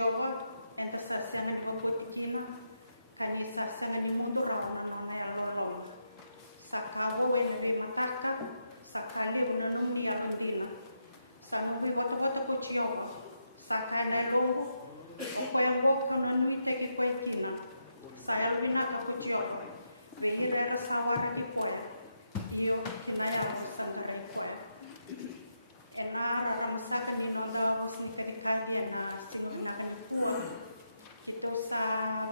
Jehovah, essa cena que eu vou te essa cena de mundo não era longe. Sakalo ele mataka, sakale não dia mandina. Sabe bota por Jehovah. Sakale logo, foi logo na noite que foi tina. Saya lina por Jehovah. Ele era sawa que foi. E eu que vai a sana foi. E na hora sabe me não dá o significado na silumina do corpo. Então,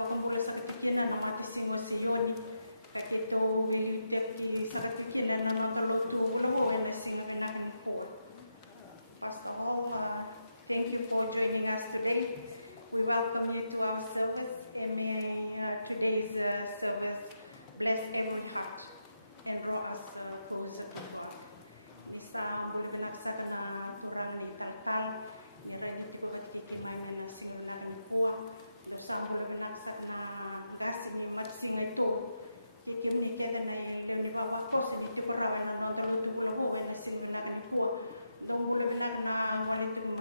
vamos ver pequena na máxima Sioni, que estou me essa pequena na nossa cultura, nesse momento for. Pastor, thank you for joining us today. We welcome you to our service, and may today's service bless every heart and draw us closer to God. Estamos berdasar na Quran Natal, e daí kita berfikir na Senhora na Rua. Sama berbenaksak na gas ni maksing itu ini kita dari bawah pos di beberapa nama tamu tu kalau ada seminar itu long berbenak na itu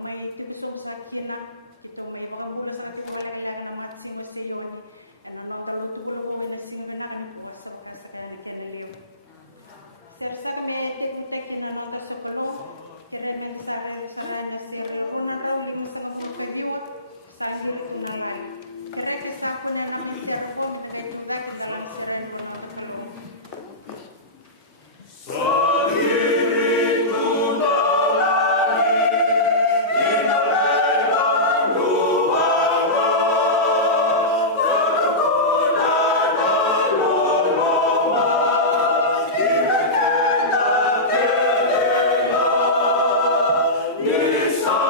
mai itu sosok kena itu mai bawah bulan satu bulan lain nama maksing masih nama tamu tu kalau ada seminar itu asal kasar kena dia serta kami teknik nama tersebut kalau kena mengisahkan nasi orang tahu lima setengah video. Saya itu mengenai. Jadi kita punya nama siapa dan kita jalan sering bermain.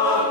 Song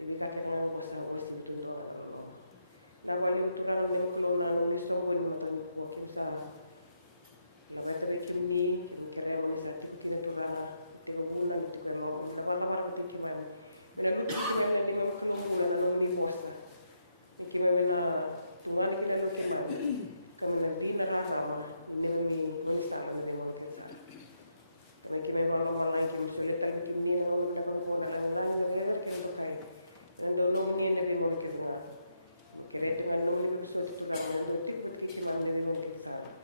quindi baccherà questa costituzione. La voglio trovare con un storia che può fare. La vedere che che abbiamo stati trovare e non una di quelle cose, la mamma non ti fare. Però non ti ho fatto non mi mostra. Perché mi veniva uguale che me lo chiamavo. Come la prima casa, non stava nelle cose. Perché mi mamma mi ha detto che le cose che mi erano quando non viene più molto buono, perché quando non mi sto studiando, tutti questi vanno a realizzare.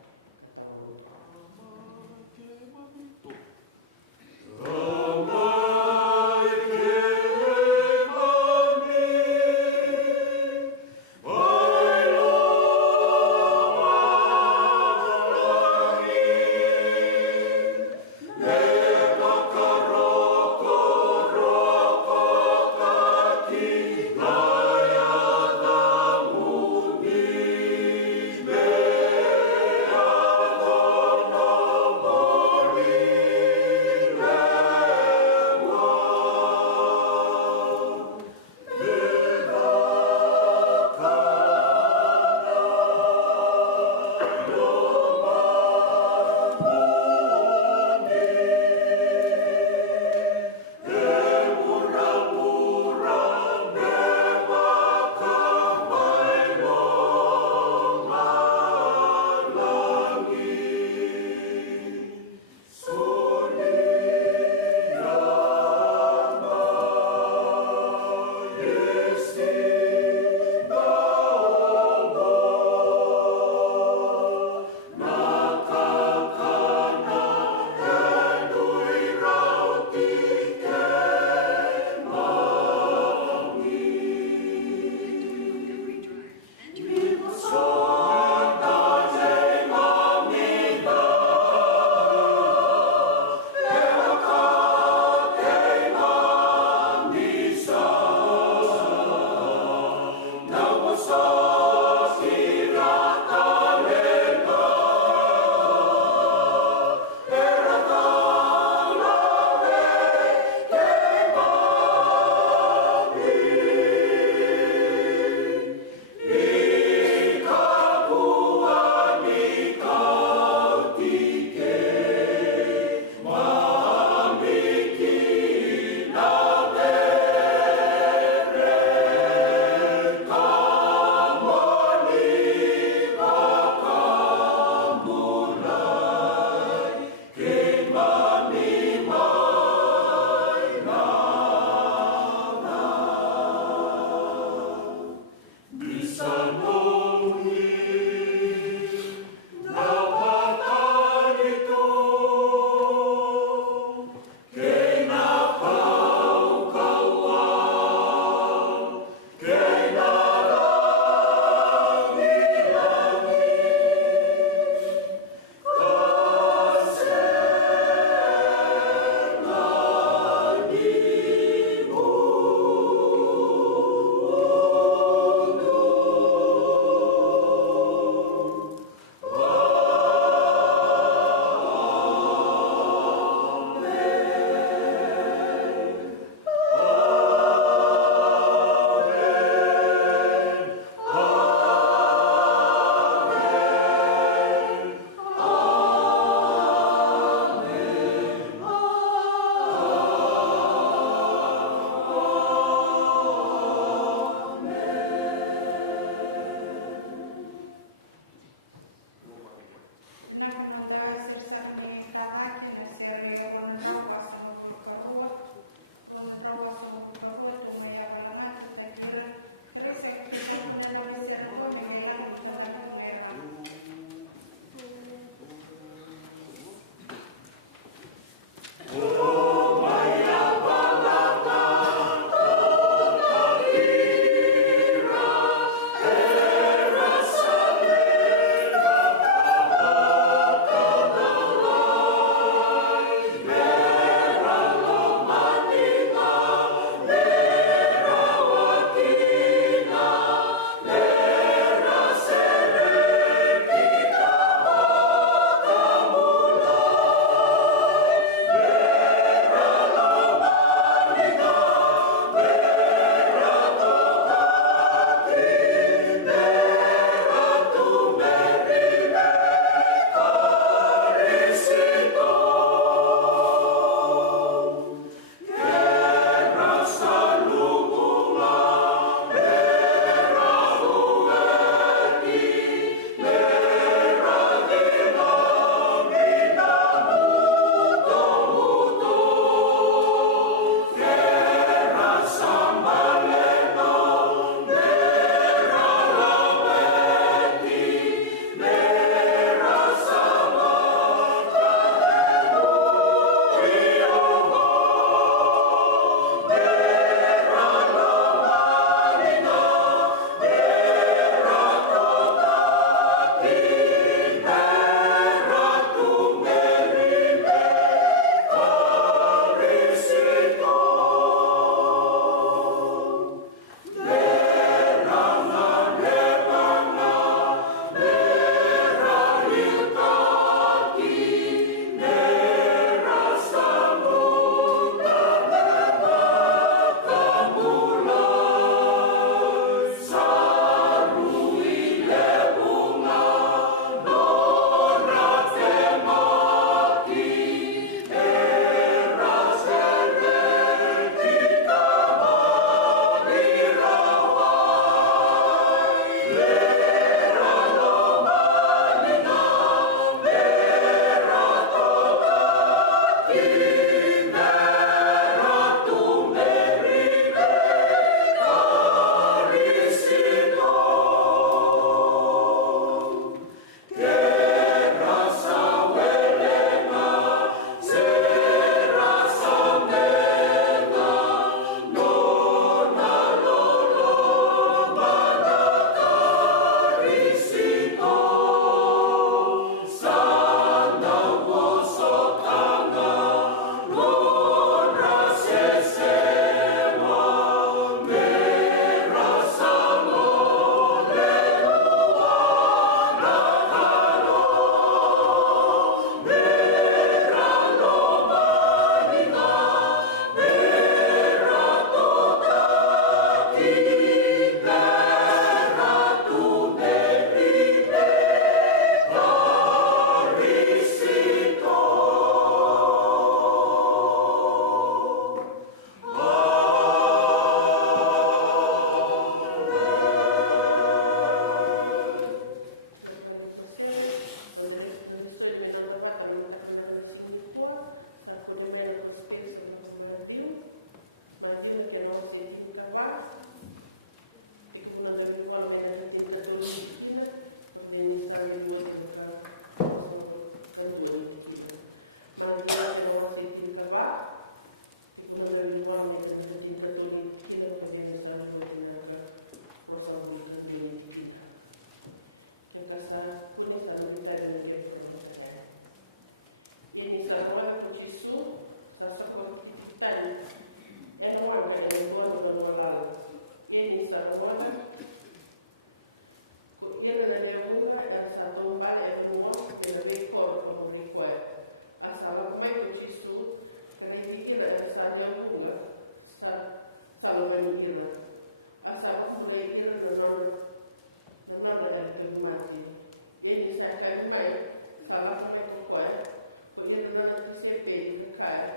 kai,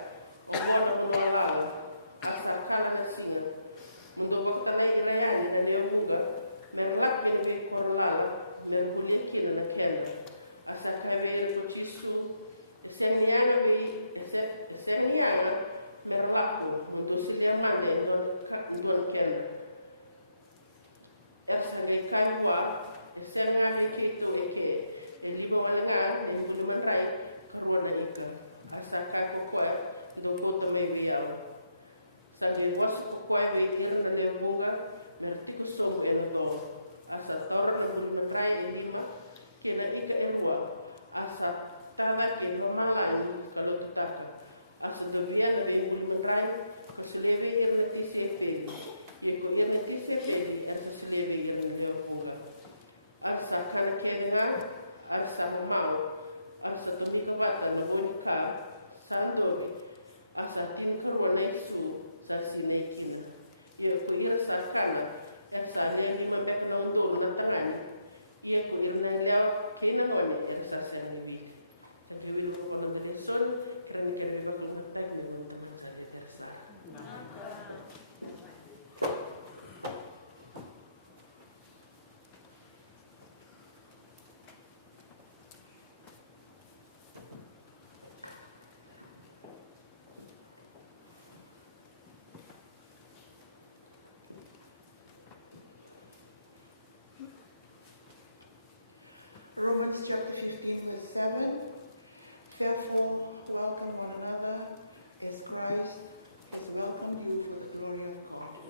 mwana mwalala, asa kala na sina. Mundo wakta na inayani na nebuga, merlap kene korolala, merbulia kina na kena. Asa kaya pochisu, esenyana merlapo, mundo silemande non kena. Asa ne kaiwa, esenyana kito eke, eliho alenga, ebulu rai, rumana ika. Asa kai kokoi, no gota maybe yawa. Sabe wasi kokoi me ir na nebuga, mertiku so eno. Asa toro na bulu rai ebima, kena ika elwa. Asa tava ke romalani kalau tutaka. Asa dobia na be bulu rai, kusulebe ir na tisi epedi. Yeko ir na tisi epedi, asa sulebe ir na nebuga. Asa kan kenga, asa mau, asa domiga bata na bonka, sandobi, asa tinkro nesu, sa sinekina. Yeko ir sa kana, asa nemi mamek na undo na tangani. Yeko ir na liao kena wani, asa sanwi. Jadi we go on the lesson, and we can remember that we will not have it as Romans chapter 15, verse 7. Therefore, welcome one another as Christ has welcomed you to the glory of God.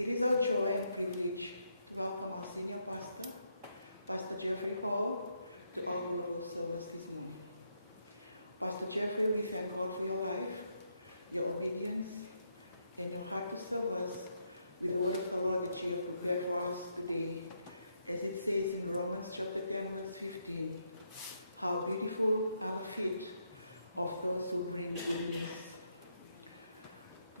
It is our joy and privilege to welcome our senior pastor, Pastor Jeffrey Paul, to our global service this morning. Pastor Jeffrey, we thank God for your life, your obedience, and your heart to serve us with the word of the Lord that you have prepared for us today. As it says in Romans chapter 10, verse 15, how beautiful are the feet of those who bring good news.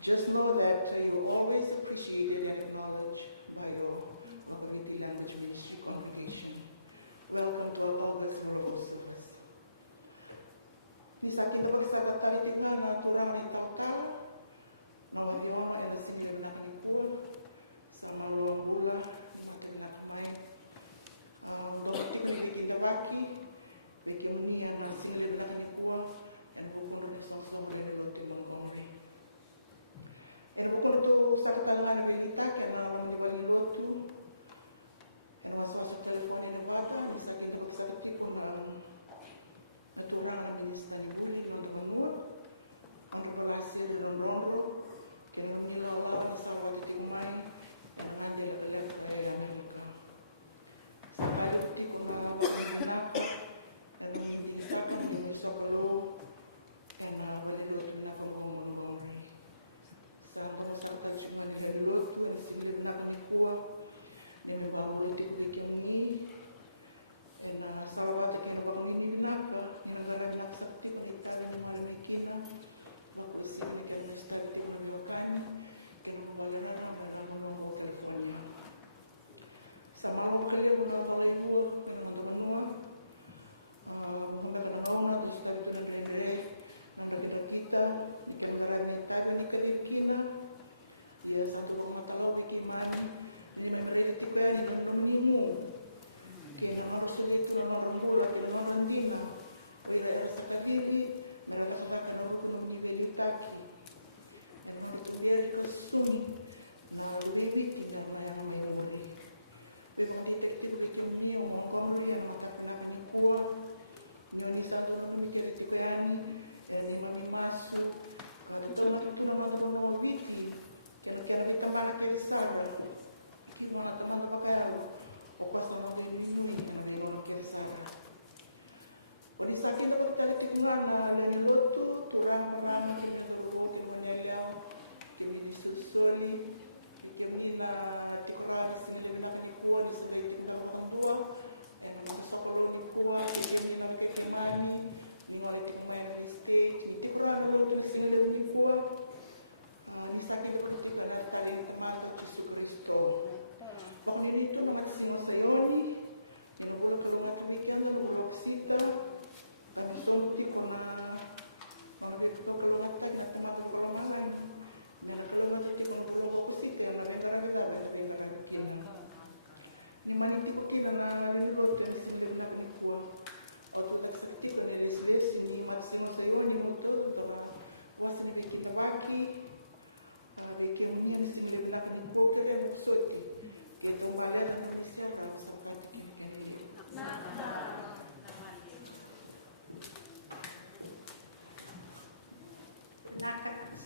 Just know that you're always appreciated and acknowledged by your community language ministry congregation. Welcome to our August Global Service. Misa kita berkata-kata kita naturang itangkal, bahwa dia orang ada sini binatang itu, sama luang bulan, makin nak main. Kita kita lagi. Perché hanno celebrato qua e poi sono sempre tutti con noi. E dopo sarà la verità che non mi voglio tu e non so se telefoni di patria mi sa che dopo sarà tipo una naturale di stare bulli non con noi come con la sede non loro che non mi lo va a passare mai e non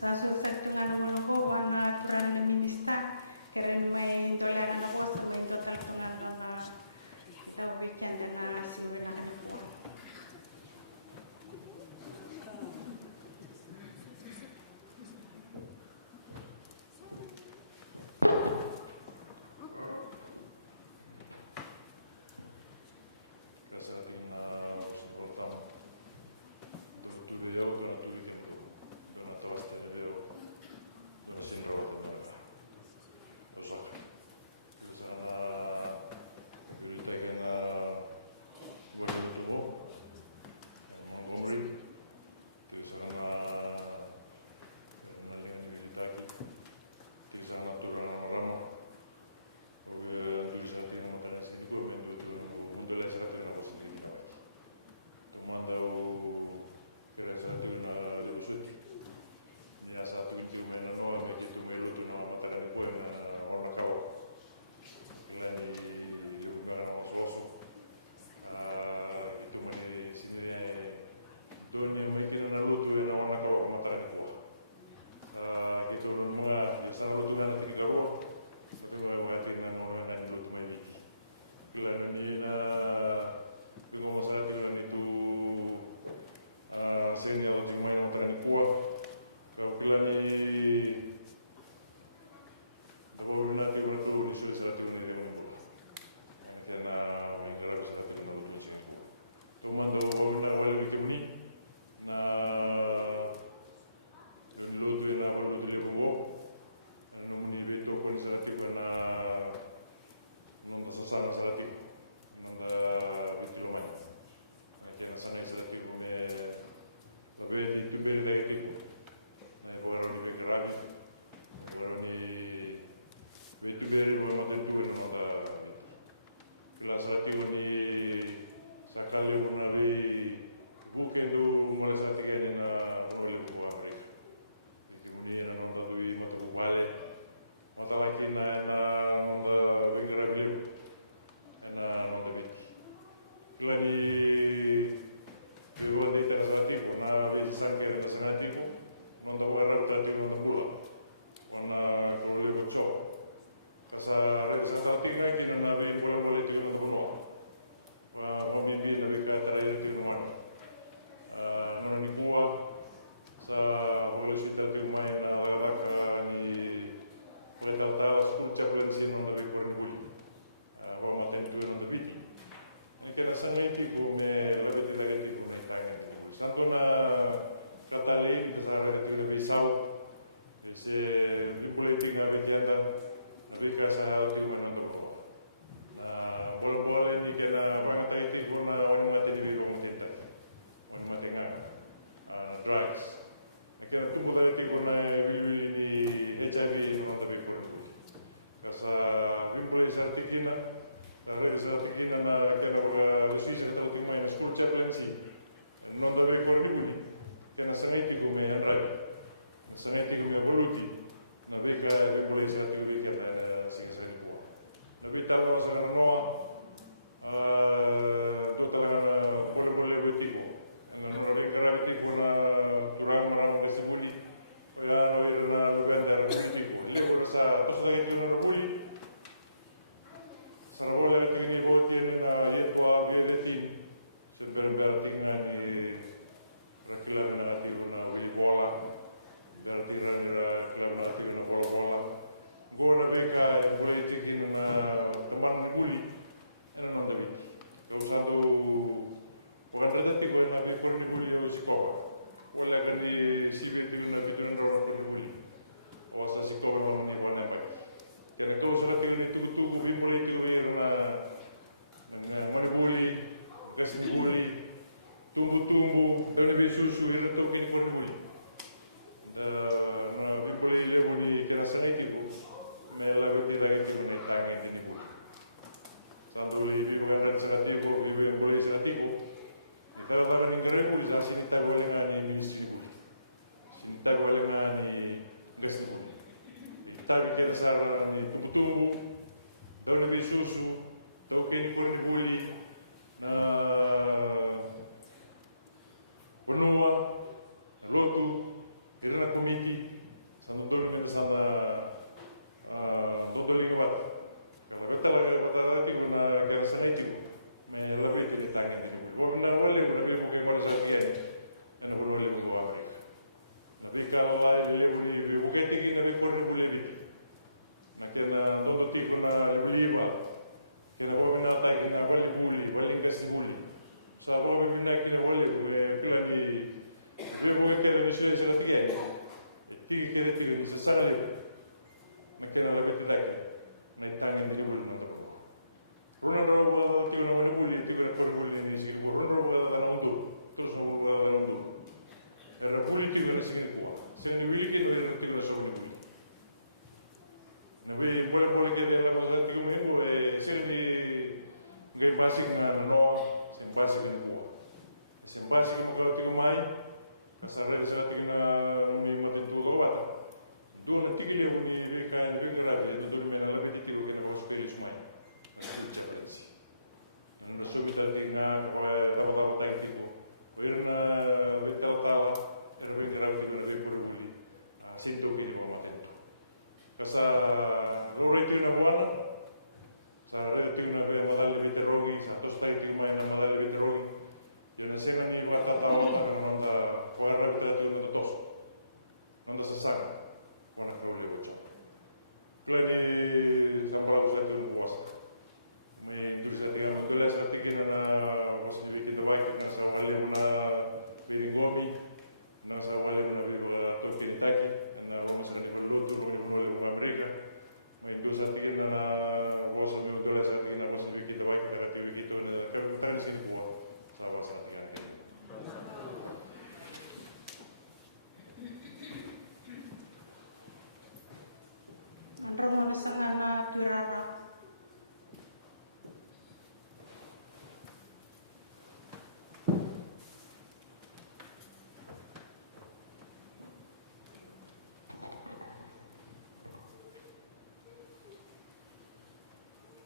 Paso setelah membawa anak kerana minista kerana main jualan apa sebelum datang ke dalam weekend dan sebenarnya. Benua, Lotu, Irna Komiti, legislation at the end. Tiga kira tiga bisa sana lagi. Mereka nak bagi lagi. Naik tangan dia boleh nama. Runner roba tiga nama boleh tiga boleh ni sih. Runner roba dalam tu, terus roba dalam tu. Era boleh tiga sih kuat. Seni boleh tiga show ni. Nabi boleh kita nama tiga ni boleh seni ni basi dengan no basi ni kuat. Basi ni kalau tiga mai, asal saya tiga ni mati tu kuat. Dua nanti kita punya mereka bergerak itu dulu mana lagi kita boleh harus kerja cuma. Nasi kita tinggal tahu tak itu. Berna kita tahu terbergerak di mana berbudi. Situ kita buat itu. Pasal lori itu nawan, saya itu nak bermalam di teroris, satu stay di mana malam di teroris. Jadi saya ni baca tahu anda orang itu terus, anda sesat. Plani sampai usai itu puas. Ini tulis lagi apa tulis lagi kita positif kita baik kita sampai mana biringomi, kita sampai mana biringomi tu kita na rumah sendiri dulu tu rumah mereka. Ini tulis lagi kita positif tulis lagi kita positif kita baik kita aktivitas kita kita sih buat apa sahaja. Romo bersama Gerara.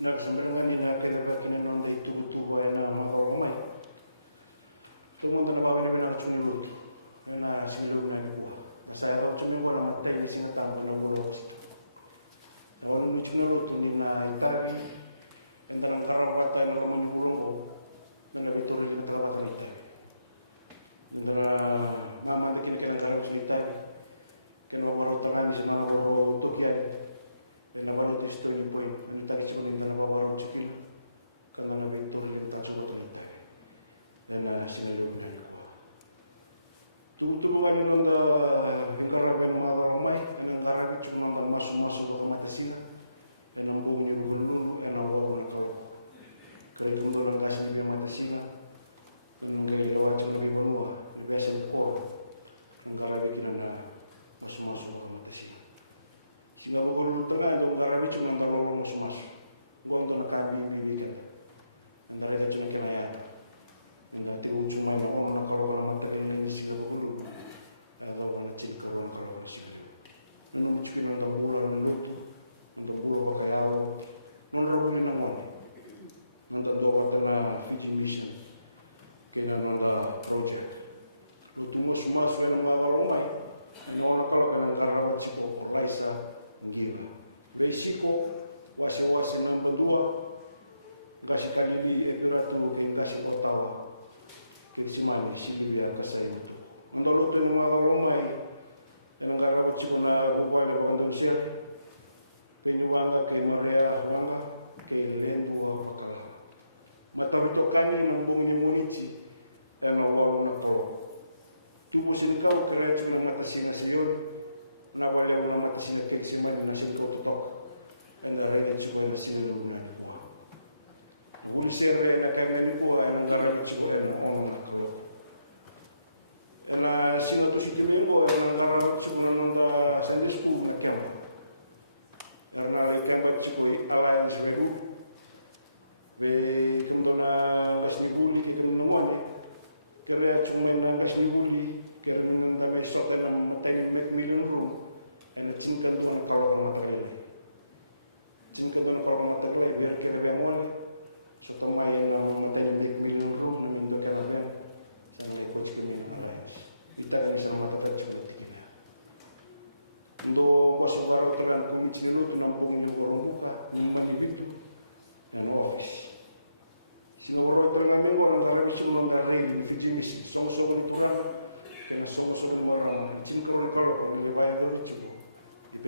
Nah, sebenarnya ni nak kita kena nanti tubuh yang nama orang. Tunggu tu nak bagi kita cuma dulu. Mana silu mana pun. Saya cuma orang dari sini tahu orang buat. Orang cuma tu ni nak ikat. Tentang para kata yang orang bulu. Mana betul ini terlalu terlihat. Tentang mama kita kena cari cerita. Kena orang tekan di sana orang tu dia. Kena baru tu story point. Kita cuma dengan bawa cepat kalau nak betul kita cuba kita dan hasilnya juga benar. Tunggu kami mula negara pembangunan negara cuma masuk otomatis dan nunggu dulu dan orang kalau tunggu orang kasih otomatis kemudian doa cuma dulu biasa pun negara itu masuk otomatis. Sehingga bukan tengah negara itu cuma orang masuk. Gua untuk kami pilih antara itu cuma kaya, nanti cuma orang kalau orang tak ada siapa dulu, kalau orang cik kalau bersih, menurut cuma untuk bulan untuk bulan kaya, menurut ini nama, untuk doa tentang vigilance, kena nama project, untuk semua sudah nama orang, orang kalau negara cik Raisa gila, Mexico wasi-wasi nombor 2 kasih kali ini tu kita kasih pertawa kesimani sih dia kasih itu menurut tu nama orang yang agak kecil na upaya kondusian ini wanda ke Maria wanda ke Lembu wakala mata itu kali membunyi munisi dan awal nakro tubuh sini tahu kerja cuma mata sini siyon nawalnya orang mata sini kesimani nasi tok andare che ci vuole essere una qua. Un serve la carne di qua e andare che ci vuole una na sino to situmengo e andare ci vuole una sende scuola chiama. Na ricerca ci vuole alla in Sviru. E quando na sicuri di un modo che le ci vuole una sicuri che non da mai sopra un milione e le cinta di un cavolo materiale. Cinta tu nak orang mata tu, biar kita kemuan, setelah main dalam dia minum rum dan minum kerana jangan ikut sekali kita bisa mata seperti ini. Untuk pasukan tekan kunci itu nampung juga orang buka, lima hidup dan office. Sini orang berkami orang orang semua dari jenis, sama-sama dikurang dan sama-sama orang. Cinta orang kalau lebih baik itu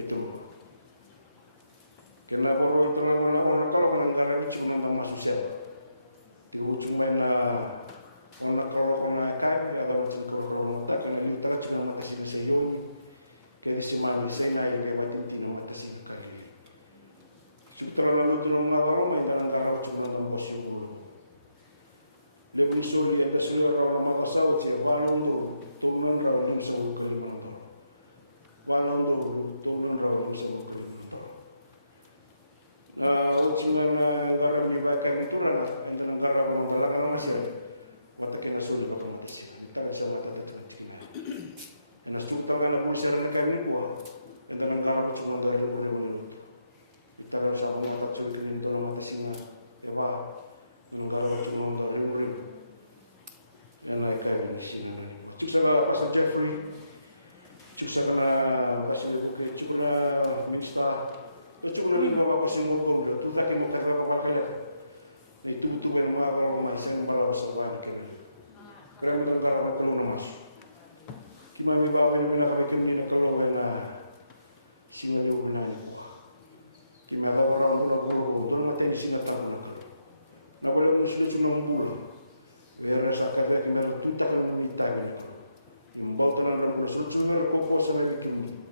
betul. Kena orang orang kalau negara itu cuma nama sosial, itu cuma orang kalau orang kaya atau orang kalau tak kena itu terus cuma nama sosial. semana saya naik ke waktu itu nama tasik kali. Supaya lalu tu nama orang yang dalam garap cuma nama syukur. Lebih sulit ada seluruh orang pasal je baru turun orang yang sahut kelima. Baru turun orang yang sahut kelima. Nah, cuma garap di bagian itu lah, dalam garap orang dalam masih. Waktu kita sulit orang masih. Kita tak salah. Nasuka na po sila ng kami po. Ang dalang sa mga dahil po rin. Italang sa mga katsutin nito ng mga kasina. Iba, yung dalang sa mga dahil po rin. Yan ay kayo ng kasina. Chusa ka pa sa Jeffrey. Chusa ka na kasi chusa na Mista. Chusa na nila pa sa mga po. Tuka ni mga kakawakila. May tutuwa ng mga kawaman sa mga balaw sa bahay. Kaya mga karawak ko naman. Cuma mengawin mengawin di kalau wena singalu benar. Cuma ada orang buru-buru, belum ada di sini tahu. Nah boleh pun sudah cuma mulu. Biar saya kata kemer tuta kan minta. Membawa orang bersusun berkopos dengan kini.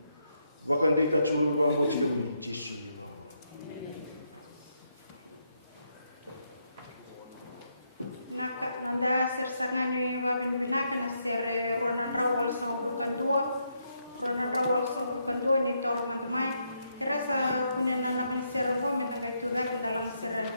Bahkan dia cuma buat macam cici. Nah, anda sersana ni orang benar kena secara orang rawol semua kedua di kawasan rumah. Kira saya punya nama secara rumah mereka itu dalam secara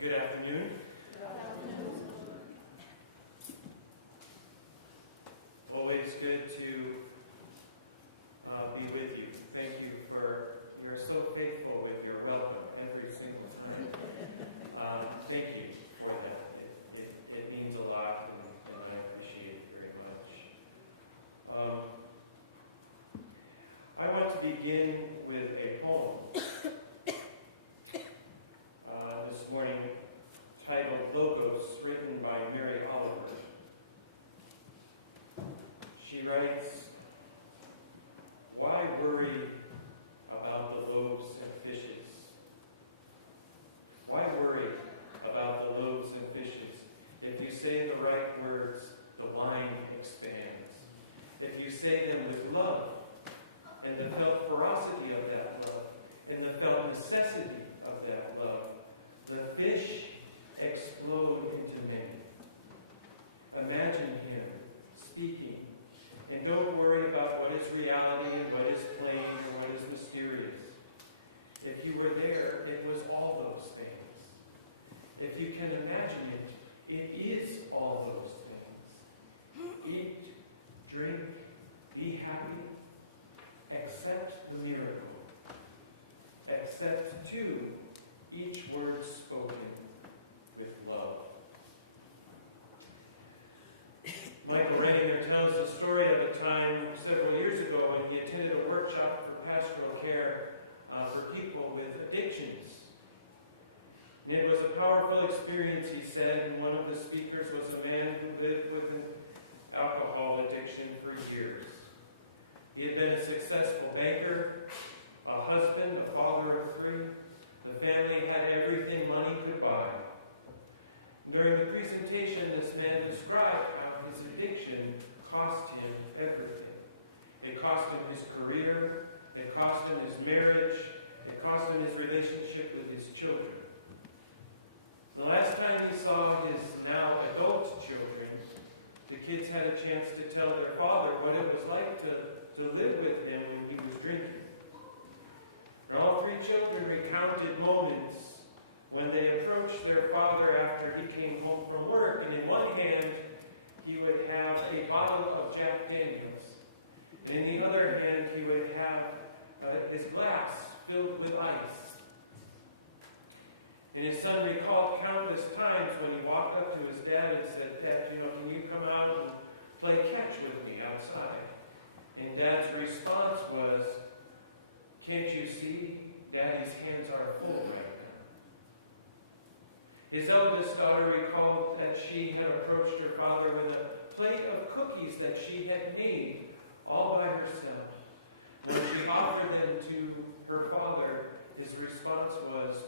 Good afternoon. Always good to be with you. Thank you you're so faithful with your welcome every single time. Thank you for that. It means a lot and I appreciate it very much. I want to begin with a poem. This morning, titled Logos, written by Mary Oliver. She writes, "Why worry about the loaves and fishes? Why worry about the loaves and fishes? If you say the right words, the wine expands. If you say them with love, and the felt ferocity of that love, and the felt necessity of that love, the fish explode into many. Imagine him speaking, and don't worry about what is reality and what is plain and what is mysterious. If you were there, it was all those things. If you can imagine it, it is all those things. Eat, drink, be happy, accept for people with addictions. And it was a powerful experience, he said, and one of the speakers was a man who lived with an alcohol addiction for years. He had been a successful banker, a husband, a father of 3. The family had everything money could buy. During the presentation, this man described how his addiction cost him everything. It cost him his career, it cost him his marriage, it cost him his relationship with his children. The last time he saw his now adult children, the kids had a chance to tell their father what it was like to live with him when he was drinking. And all 3 children recounted moments when they approached their father after he came home from work, and in one hand he would have a bottle of Jack Daniels, and in the other hand he would have his glass filled with ice. And his son recalled countless times when he walked up to his dad and said, "Dad, can you come out and play catch with me outside?" And Dad's response was, "Can't you see? Daddy's hands are full right now." His eldest daughter recalled that she had approached her father with a plate of cookies that she had made all by herself. And when she offered them to her father, his response was,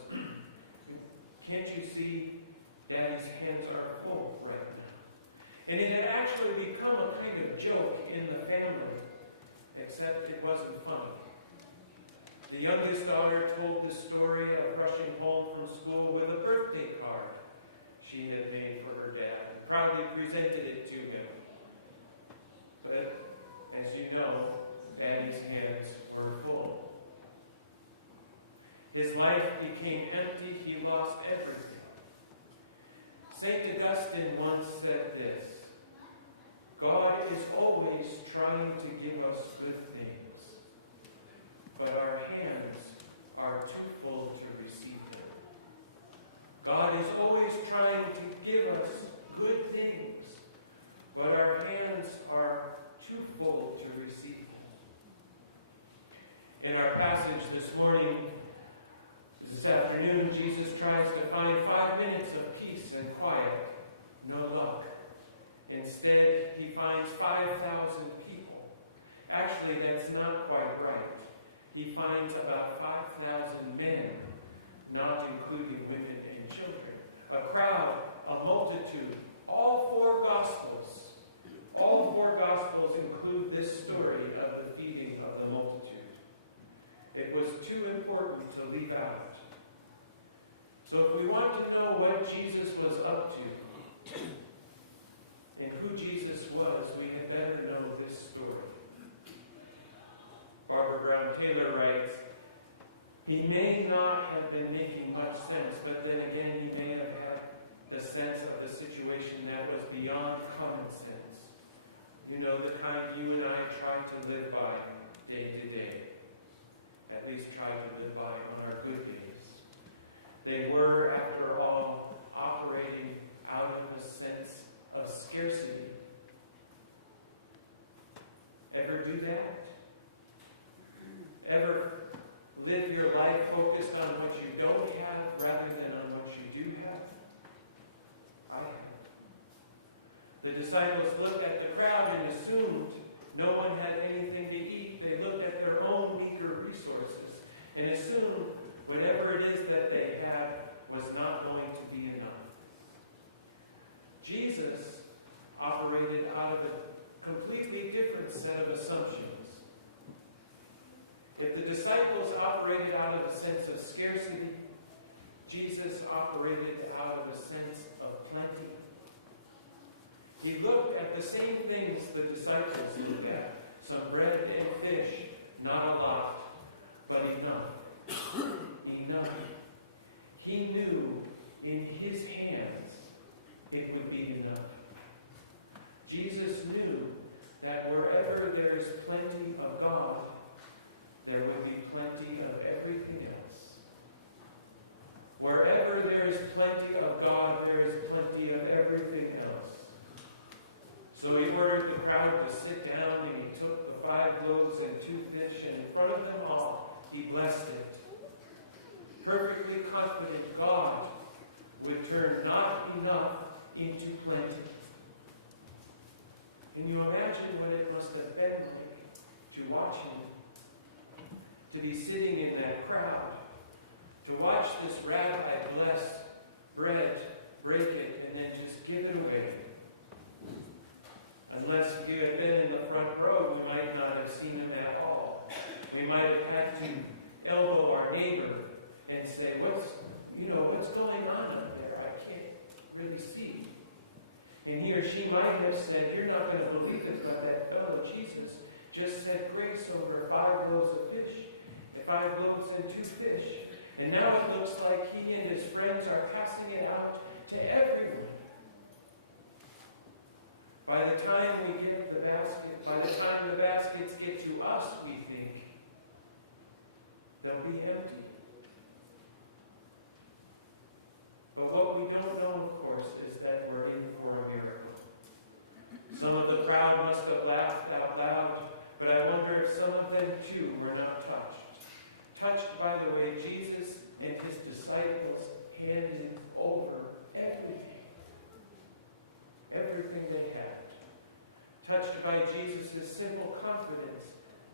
"Can't you see? Daddy's hands are full right now." And it had actually become a kind of joke in the family, except it wasn't funny. The youngest daughter told the story of rushing home from school with a birthday card she had made for her dad and proudly presented it to him. But, as you know, Daddy's hands were full. His life became empty. He lost everything. St. Augustine once said this: "God is always trying to give us good things, but our hands are too full to receive them." God is always trying to give us good things, but our hands are too full to receive them. In our passage this morning, this afternoon, Jesus tries to find 5 minutes of peace and quiet. No luck. Instead, he finds 5,000 people. Actually, that's not quite right. He finds about 5,000 men, not including women and children. A crowd, a multitude, all 4 Gospels. All 4 Gospels include this story of the feeding of the multitude. It was too important to leave out. So if we want to know what Jesus was up to and who Jesus was, we had better know this story. Barbara Brown Taylor writes, "He may not have been making much sense, but then again he may have had the sense of the situation that was beyond common sense. You know, the kind you and I try to live by day to day. At least try to live by on our good days. They were, after all, operating out of a sense of scarcity. Ever do that? Ever live your life focused on what you don't have rather than on what you do have? I have. The disciples looked at the crowd and assumed no one had anything to eat. They looked at their own meager resources and assumed whatever it is that they had was not going to be enough. Jesus operated out of a completely different set of assumptions. If the disciples operated out of a sense of scarcity, Jesus operated out of a sense of plenty. He looked at the same things the disciples looked at. Some bread and fish, not a lot, but enough. Enough. He knew in his hands it would be enough. Jesus knew that wherever there is plenty of God, there will be plenty of everything else. Wherever there is plenty of God, there is plenty of everything else. So he ordered the crowd to sit down, and he took the 5 loaves and 2 fish, and in front of them all, he blessed it. perfectly confident God would turn not enough into plenty. Can you imagine what it must have been like to watch him? To be sitting in that crowd, to watch this rabbi bless bread, break it, and then just give it away. Unless he had been in the front row, we might not have seen him at all. We might have had to elbow our neighbor and say, what's going on up there? I can't really see. And he or she might have said, you're not going to believe it, but that fellow Jesus just said grace over 5 loaves of fish, 5 loaves and 2 fish. And now it looks like he and his friends are passing it out to everyone. By the time we get the basket, by the time the baskets get to us, we think they'll be empty. But what we don't know, of course, is that we're in for a miracle. Some of the crowd must have laughed out loud, but I wonder if some of them too were not touched. Touched by the way Jesus and his disciples handed over everything. Everything they had. Touched by Jesus' simple confidence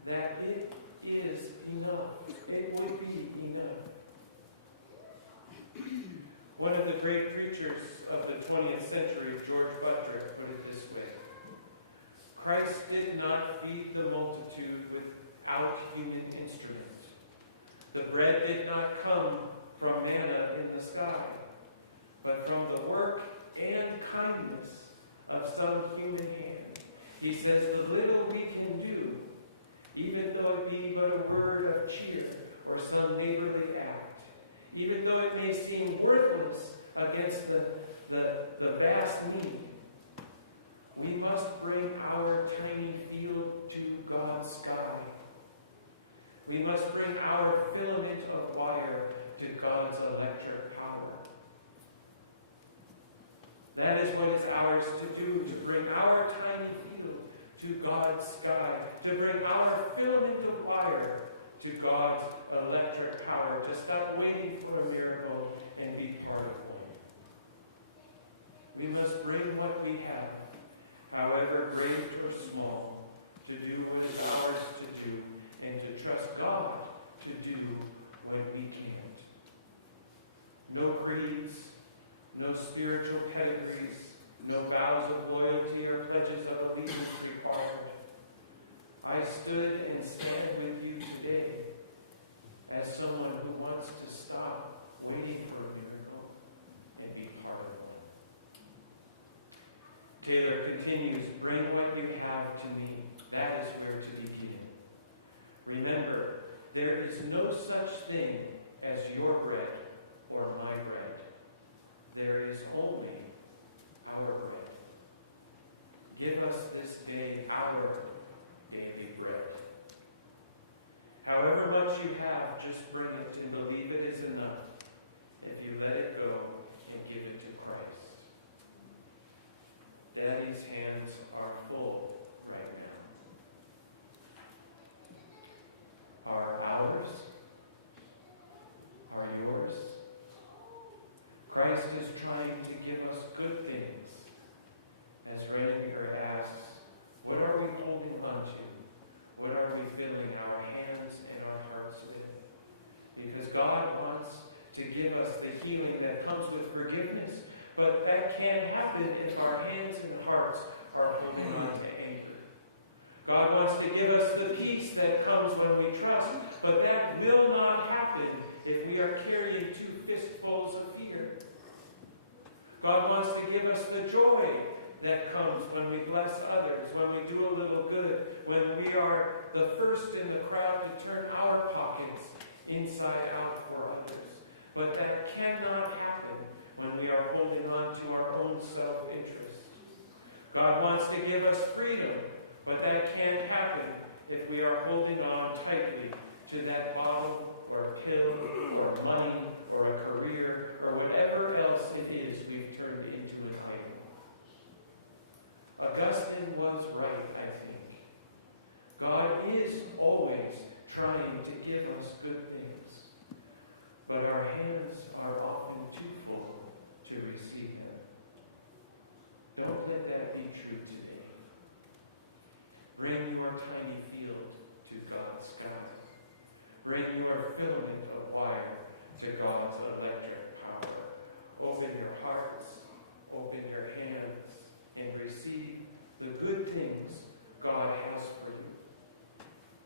that it is enough. It would be enough. One of the great preachers of the 20th century, George Buttrick, put it this way. Christ did not feed the multitude without human instrument. The bread did not come from manna in the sky, but from the work and kindness of some human hand. He says, the little we can do, even though it be but a word of cheer or some neighborly act, even though it may seem worthless against the vast need, we must bring our tiny field to God's sky. We must bring our filament of wire to God's electric power. That is what is ours to do, to bring our tiny field to God's sky, to bring our filament of wire to God's electric power, to stop waiting for a miracle and be part of one. We must bring what we have, however great or small, to do what is ours to do, and to trust God to do what we can't. No creeds, no spiritual pedigrees, no vows of loyalty or pledges of allegiance required. I stood and stand with you today as someone who wants to stop waiting for a miracle and be part of one. Taylor continues, bring what you have to me. That is where to begin. Remember, there is no such thing as your bread or my bread. There is only our bread. Give us this day our daily bread. However much you have, just bring it and believe it is enough if you let it go and give it to Christ. Daddy's hands are full right now. Are ours? Are yours? Christ is trying to give us good things. As Redinger asks, what are we holding on to? What are we filling our hands and our hearts with? Because God wants to give us the healing that comes with forgiveness, but that can't happen if our hands and hearts are holding on to anger. God wants to give us the peace that comes when we trust, but that will not happen if we are carrying 2 fistfuls of fear. God wants to give us the joy that comes when we bless others, when we do a little good, when we are the first in the crowd to turn our pockets inside out for others. But that cannot happen when we are holding on to our own self-interest. God wants to give us freedom, but that can't happen if we are holding on tightly to that bottle or pill or money or a career or whatever else it is we've turned into an idol. Augustine was right, I think. God is always trying to give us good things. but our hands are often too full to receive Him. Don't let that be true today. Bring your tiny field to God's sky. Bring your filament of wire to God's electric power. Open your hearts, open your hands, and receive the good things God has for you.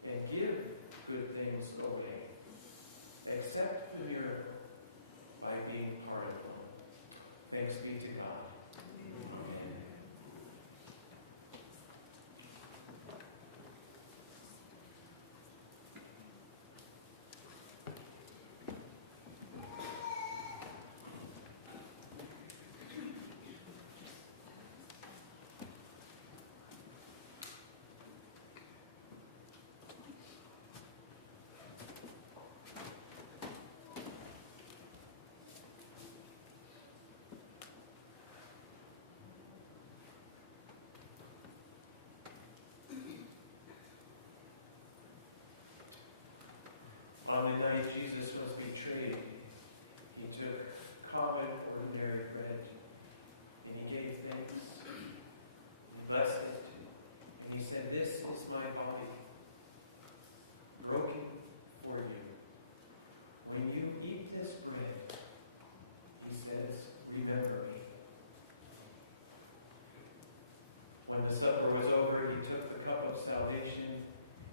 And give good things away. Accept the miracle by being part of them. Thanks be to God. Amen. On the night Jesus was betrayed, He took common, ordinary bread, and He gave thanks, He blessed it, and He said, "This is my body, broken for you. When you eat this bread," He says, "remember me." When the supper was over, He took the cup of salvation,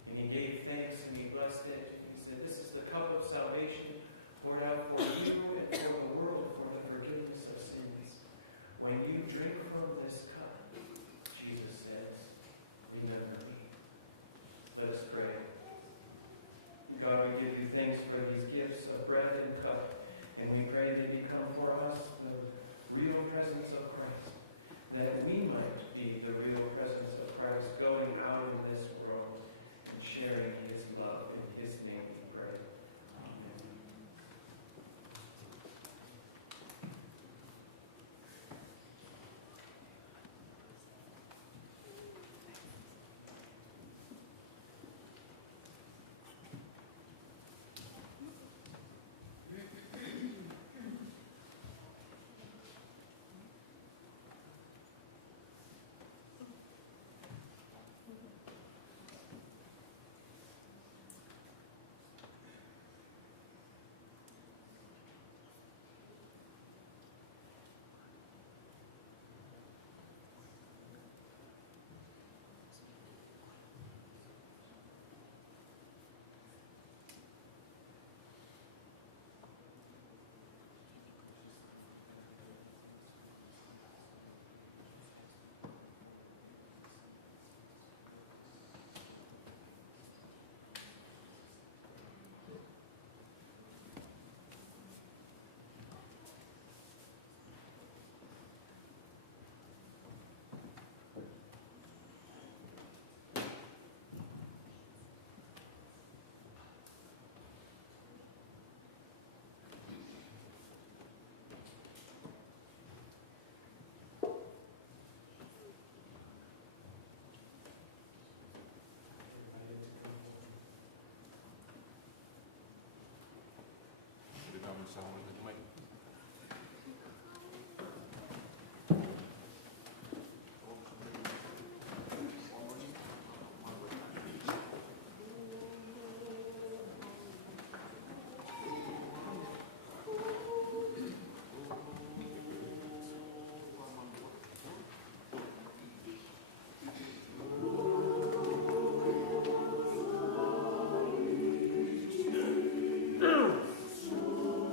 and He gave thanks, and He blessed it. "This is the cup of salvation poured out for you and for the world for the forgiveness of sins. When you drink from this cup," Jesus says, "remember me." Let us pray. God, we give you thanks for these gifts of bread and cup, and we pray they become for us the real presence of Christ, that we might be the real presence of Christ going out in this world and sharing His love in His name.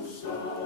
So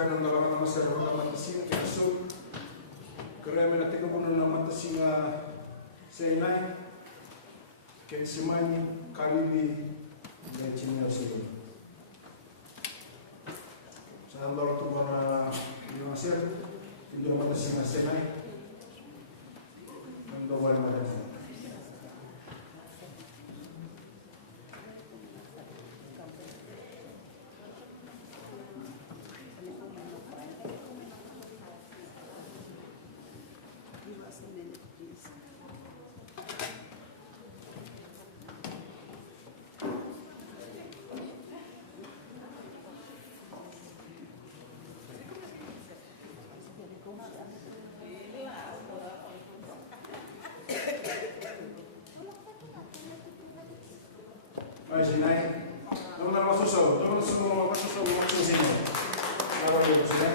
Sarana Navarana Masarana Matasinga Keksun, Keremena Tekabuna Matasinga Seinai, Kensimani, Kalili, dan Cina Sini. Sambil tu mana Masir, Indo Matasinga Seinai, Indo Wali Matasinga. Ay, Sinay. Doon na masusaw. Doon na masusaw. Masusaw. Nawag yun, Sinay.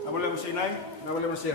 Nawala mo Sinay, nawala mo Sir.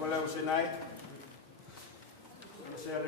Nawala mo Sinay, Sir.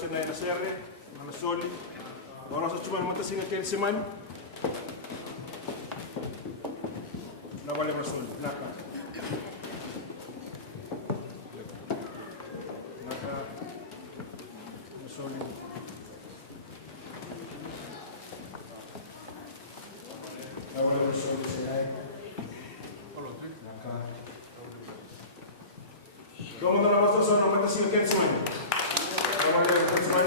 Senai Nasere, Manasoli, Orang Sacuman Matasinga Kensiman, Nawale Manasoli, Naka. Naka, Manasoli. Nawale Manasoli Senai. Naka. Domo na nawas sa mga Matasinga Kensiman. Nawale Kensiman.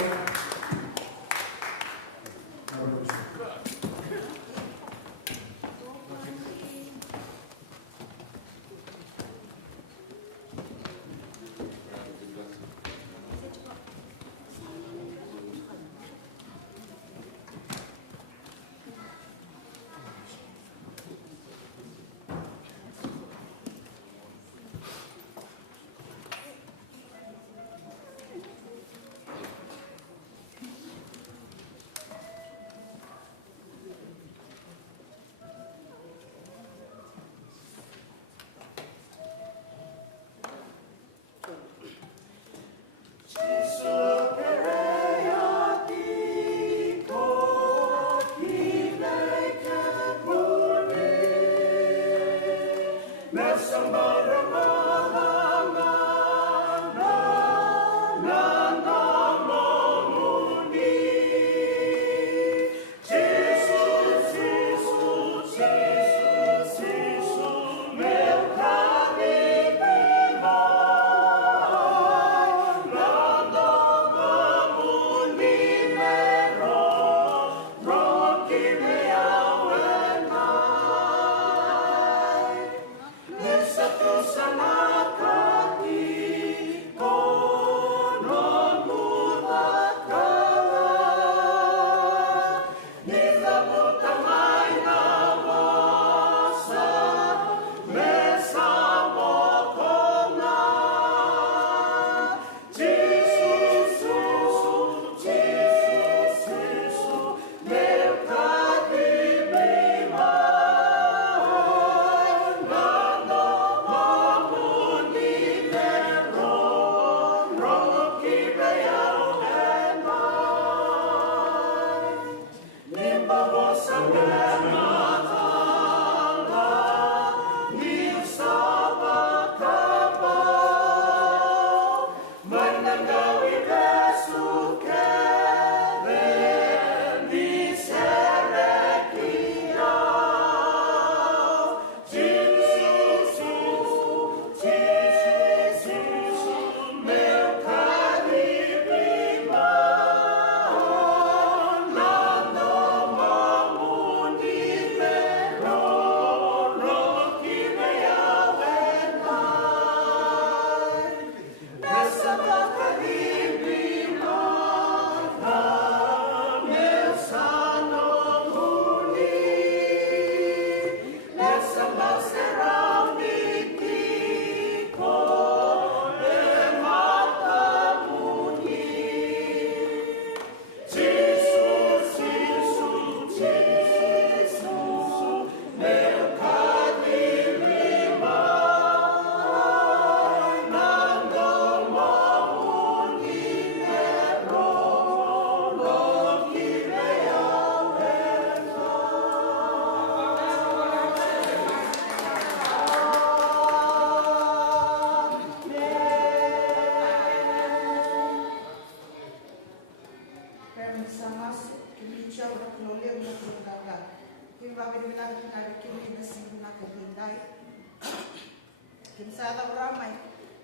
Kimsada uramai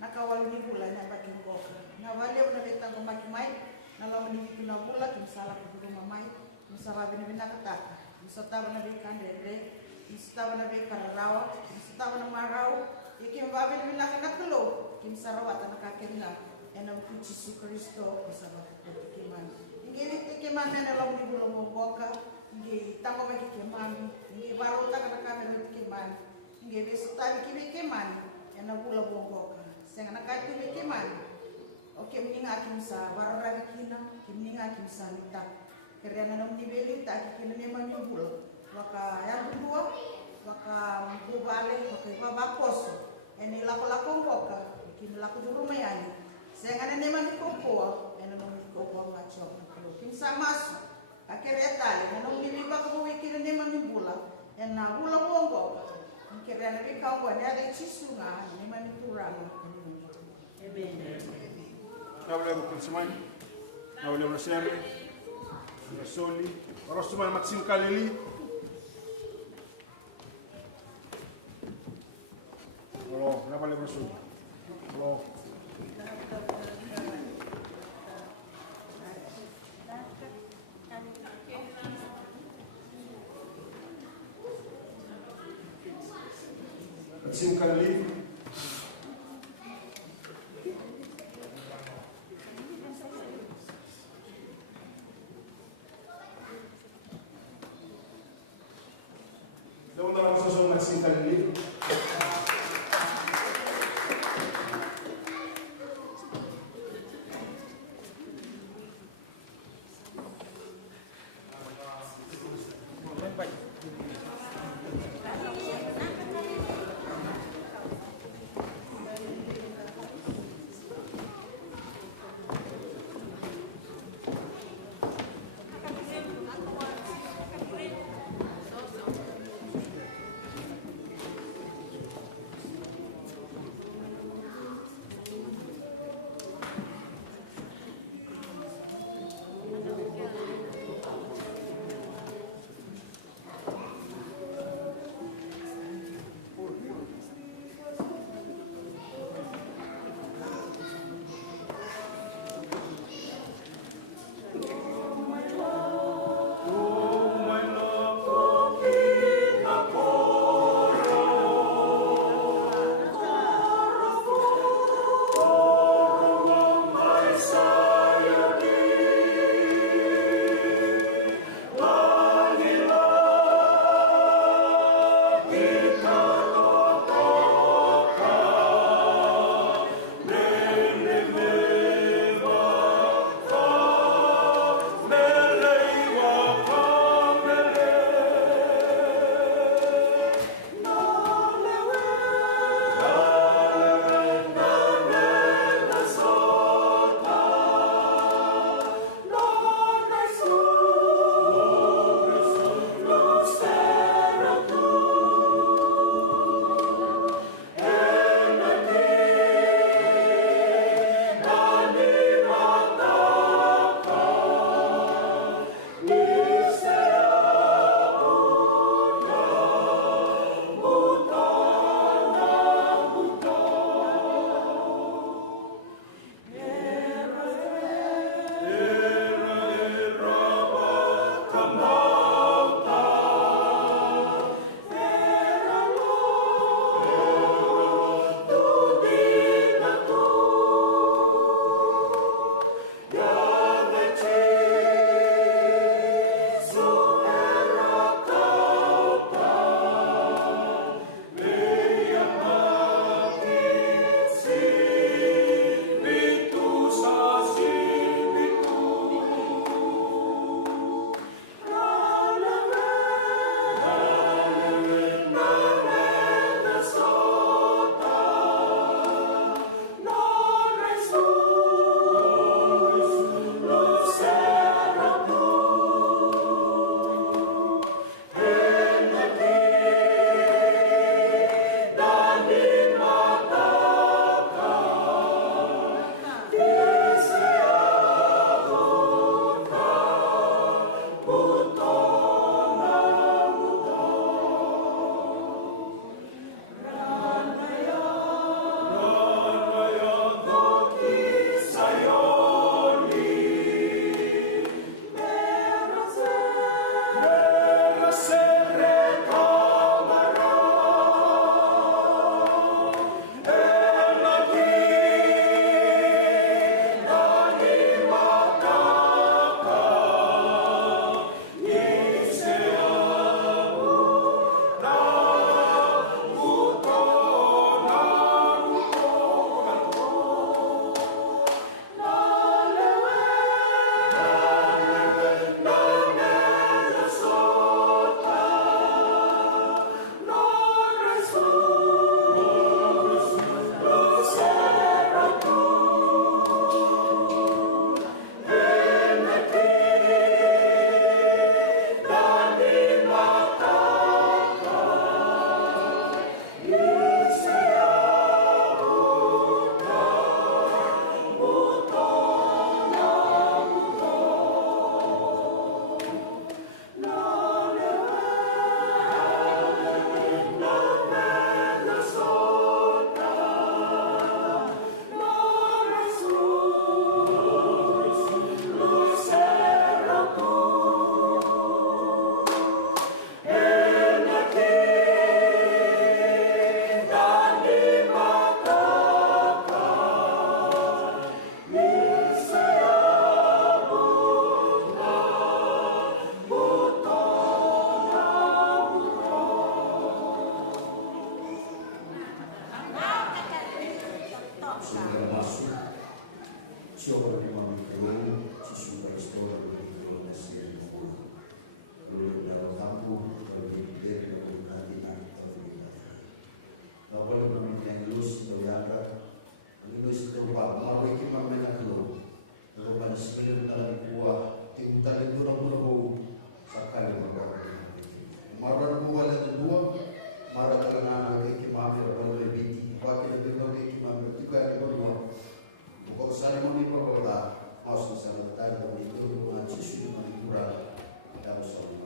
nakawali ni bula na bakin boka. Na wale una betang ko makimai na lawan ni kuna bula kimsala ko rumah mai. Kimsala bini bina kataka. Kimsata bana be kandere. Kimsata bana be kararawa. Kimsata bana marau. Ikim babin bina kanaklo. Kimsara wata nakakirna. Ena utuchi su Kristo kisaba kiman. Ingini kiman na lawan ni bula mo boka. Ingi tango bagi kiman. Ingi baru tak nakame kiman. Ingi besutari kibi kiman. Ena bula bongoka senga nakati mekeman oke mninga kimsa barra kina kimninga kimsa nita kerana nam nibeli ta kina nema nyubul waka yang dua waka mubale waka babakos eni lako boka kim lako duru mayani senga nema ni kompo nung ikaw nga siya. Kinsa maso, akiretali, nung niliba ko wikiri ni manibula, yan na bula mo ko. Ang kira na ikaw ko, nari chisu nga, ni manipura mo. Nawala mo kunsuman, nawala mo seri, soli, oros suman Maxim Kalili. Oh, nawala mo soli. Oh. Maxim Kalili. Dapat ako sa Maxim Kalili. Siapa yang memikirkan siswa historia itu masih berumur. Lalu dalam kampung berpikir berhati hati. Lalu meminta lulus berjalan, lulus terlupa. Malu kita meminta keluar. Lalu pada sebelum dalam buah timutan itu rabu sakal berbuat. Malu buah itu dua. Malu karena kita mampu berlebih. Wakil berbagai kita juga berbuat. Bukan saya mau diperoleh, harus saya bertanya dan itu mengaji sudah menikuran dalam soal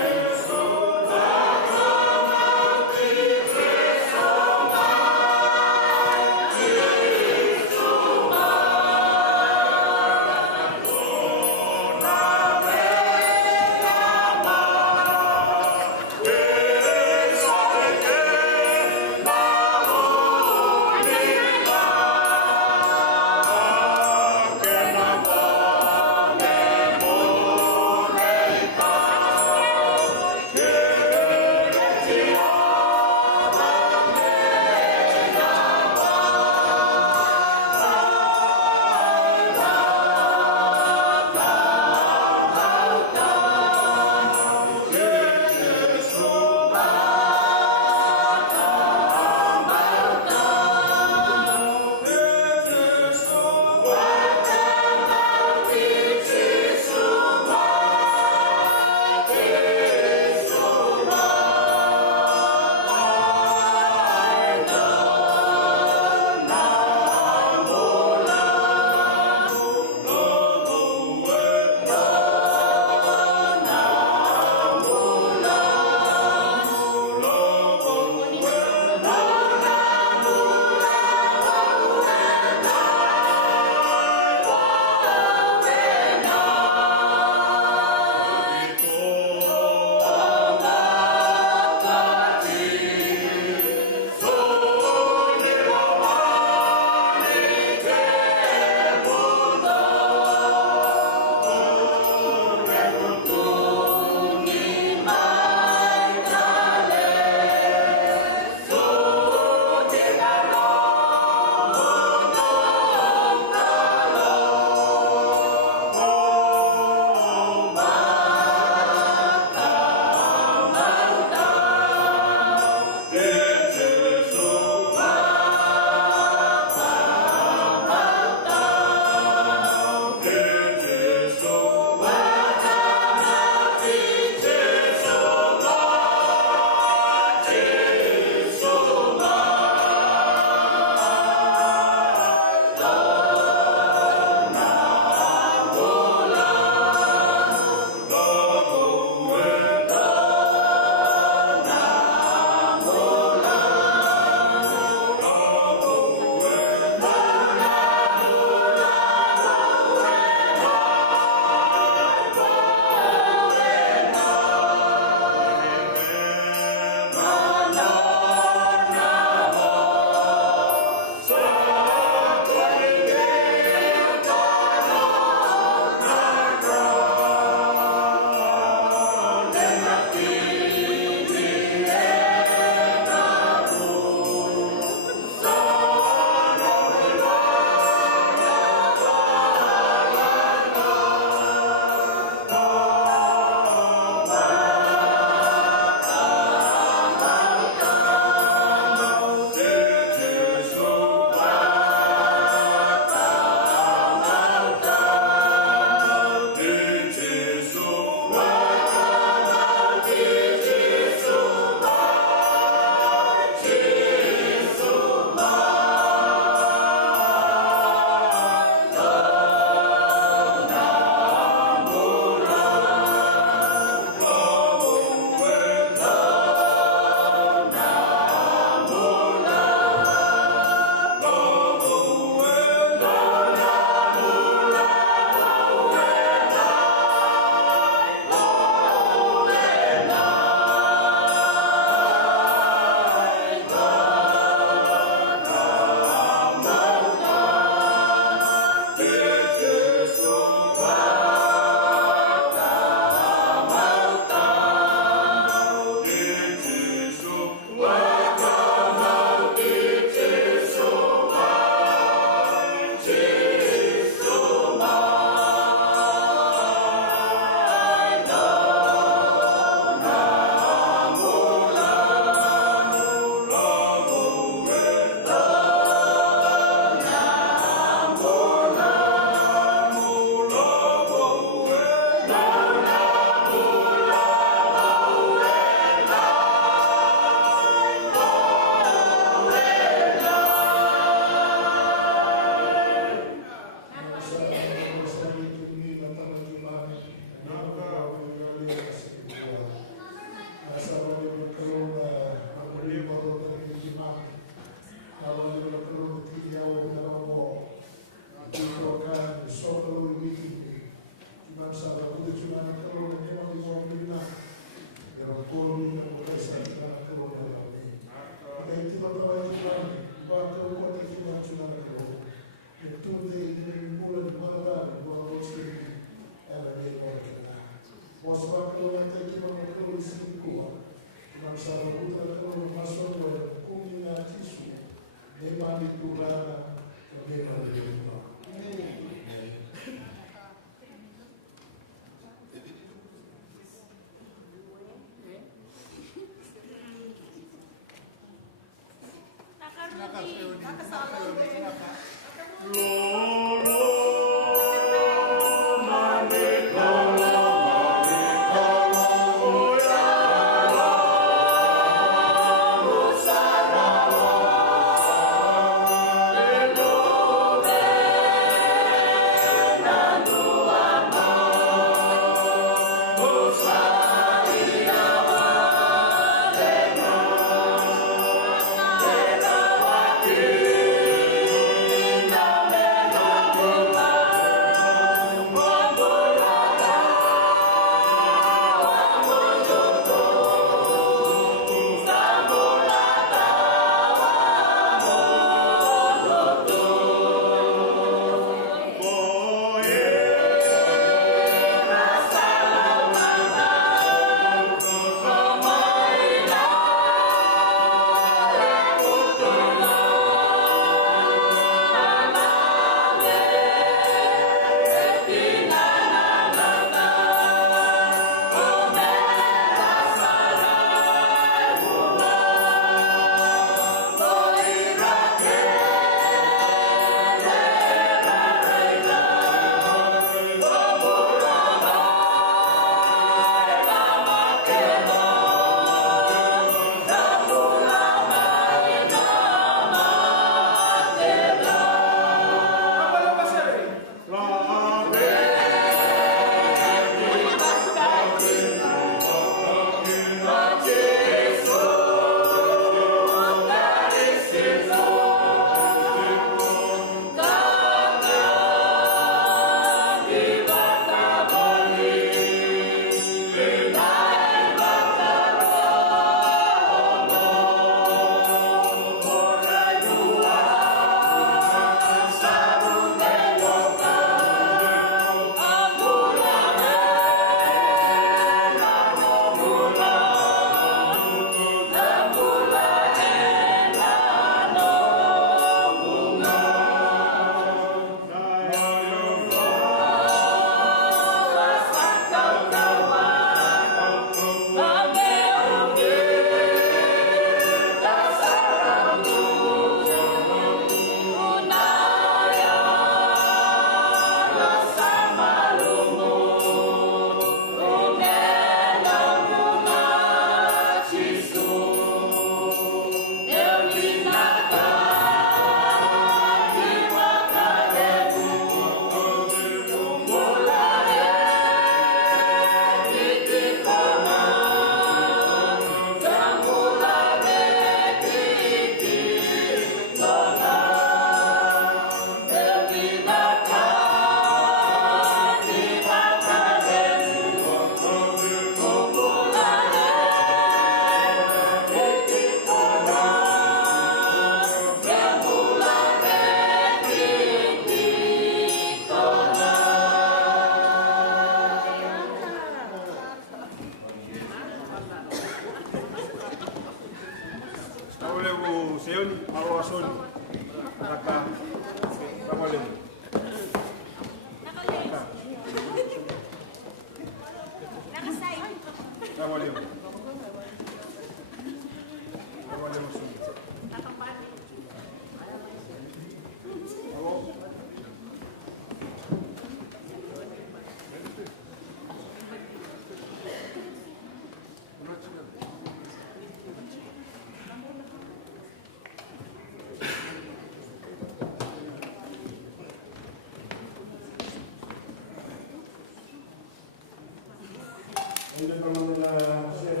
Hindi pa man nila, sir,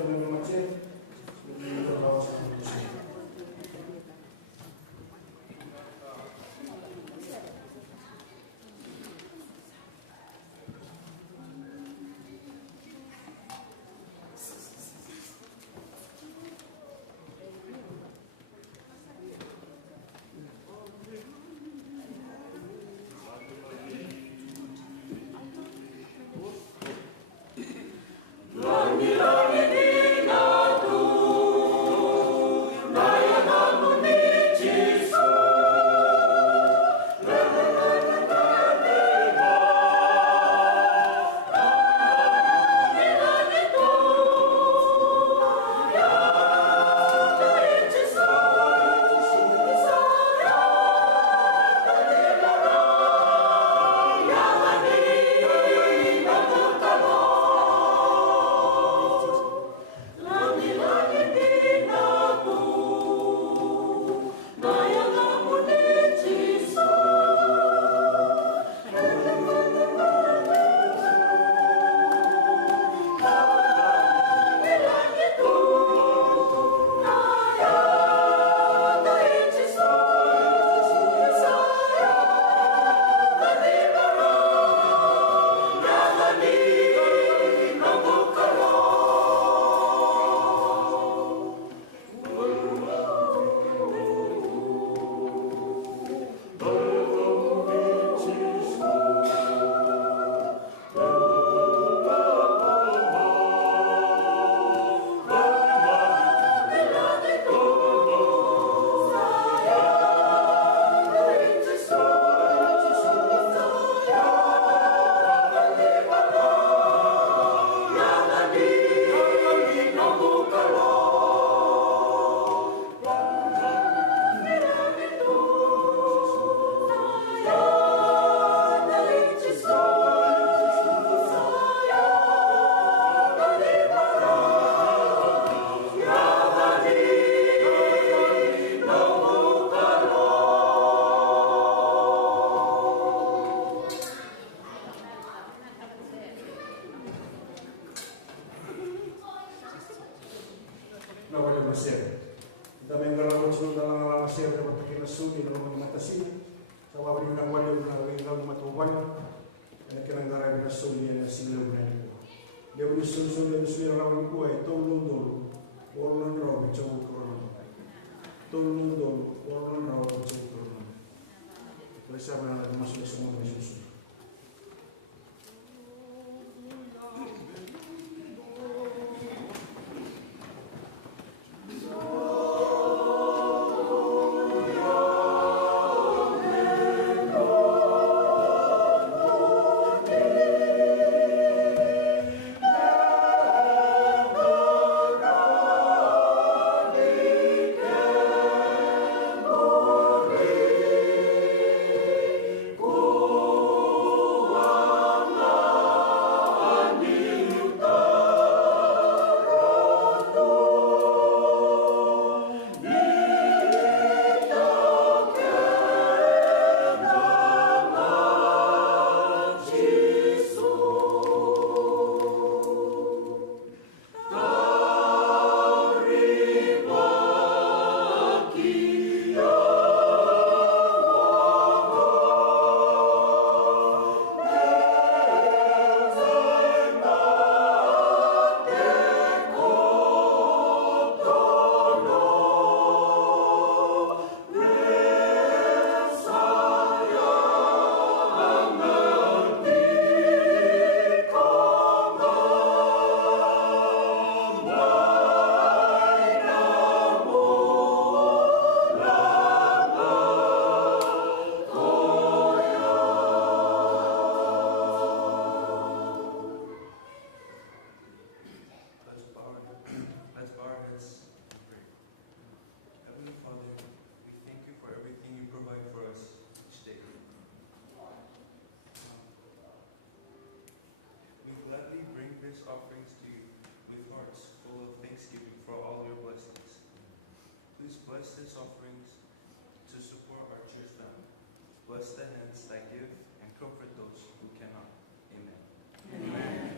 na solia na sila bulan ko. Dia boleh solia na sila rawan ko ay tolong dulu. Orang raw bicara koron. Tolong dulu orang raw bicara koron. Oleh sebab itu masuk semua Yesus. Offerings to you with hearts full of thanksgiving for all your blessings. Please bless these offerings to support our church family. Bless the hands that give and comfort those who cannot. Amen. Amen.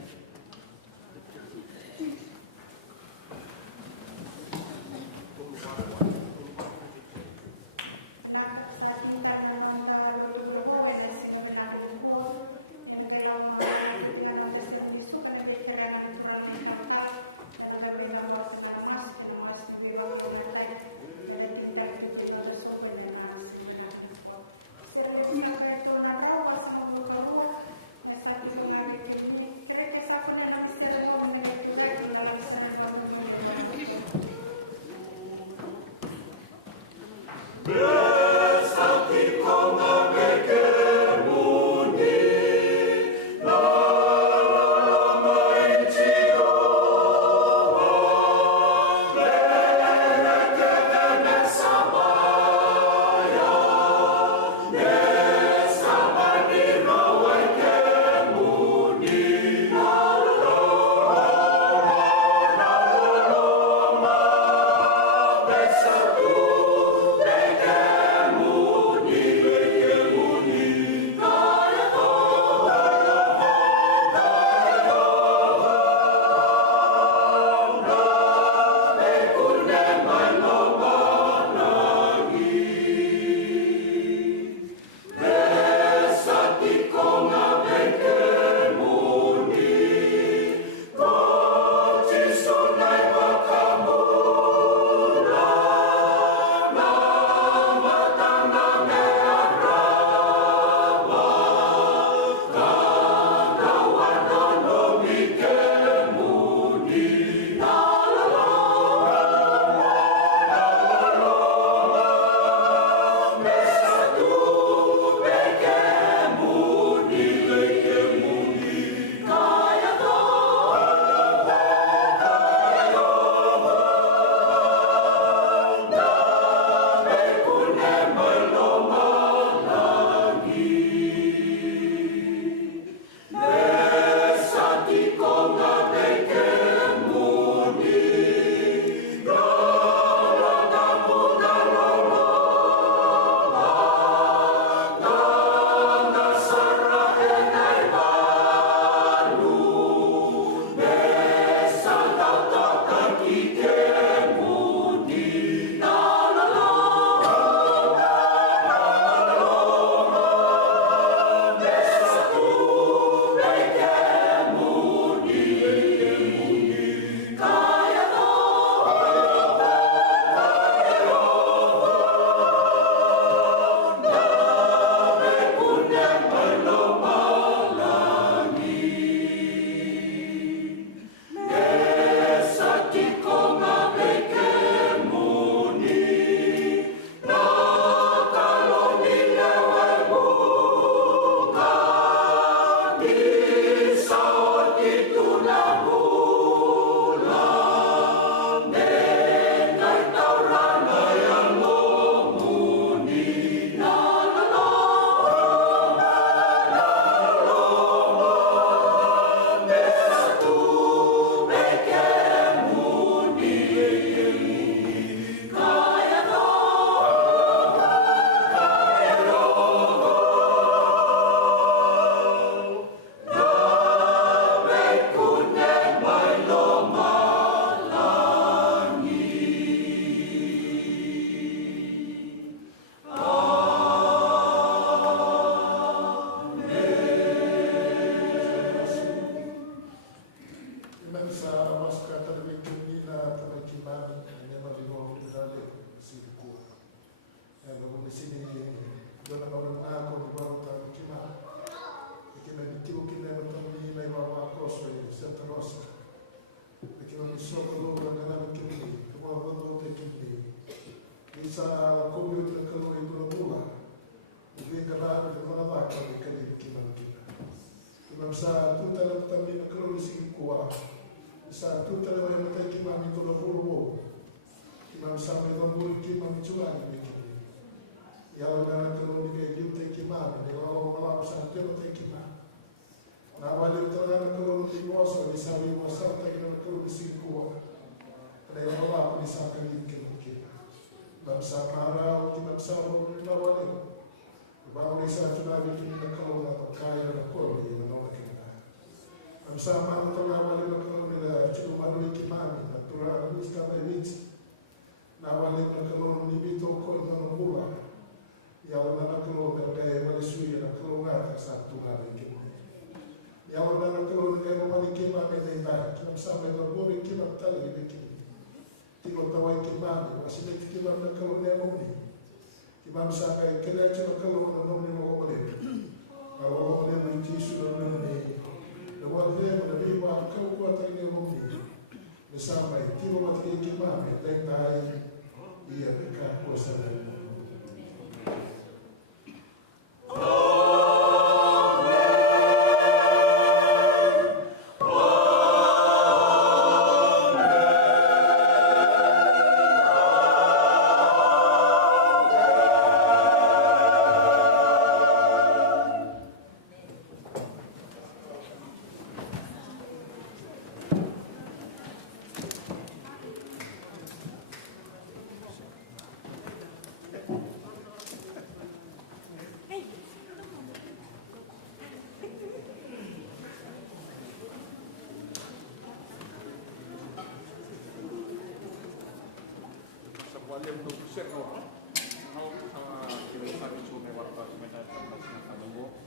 They sa computer kalau itu pula. Mungkin kerana mana tak kami kali kita. Kita sa tu dalam tambi na kalau sing kuah. Sa tu dalam yang mata kita itu pula. Kita sa kita boleh kita menjual ini. Ya orang kalau ni kayak gitu kita, ni kalau malam santai mata kita. Na wale tolong kalau ni bosan di sawi bosan tak kita kalau sing kuah. Ada yang malam ni sampai kita. Bangsa para kita bangsa na wale. Bahawa sa tunabi kita kalau na kaya na ko ni na kita. Bangsa mana tolong wale na kalau nila cuma malu kita na tura gusta na bit. Na wale na kalau ni bito ko na mula. Ya orang kalau berkaya Malaysia na kalau nggak satu hari kita. Ya orang kalau berkaya Malaysia mana kita kita sampai berburu kita tali kita. Tino tawai kita masih kita na kalau dia mau ni. Kita sampai kerja kalau na mau ni mau boleh. Kalau boleh menci sudah ni. Lewat dia mana biwa kau buat ini mau ni. Sampai tino mati kita kita iya dekat kuasa. Wale untuk share kau sama kira kira cuma waktu macam macam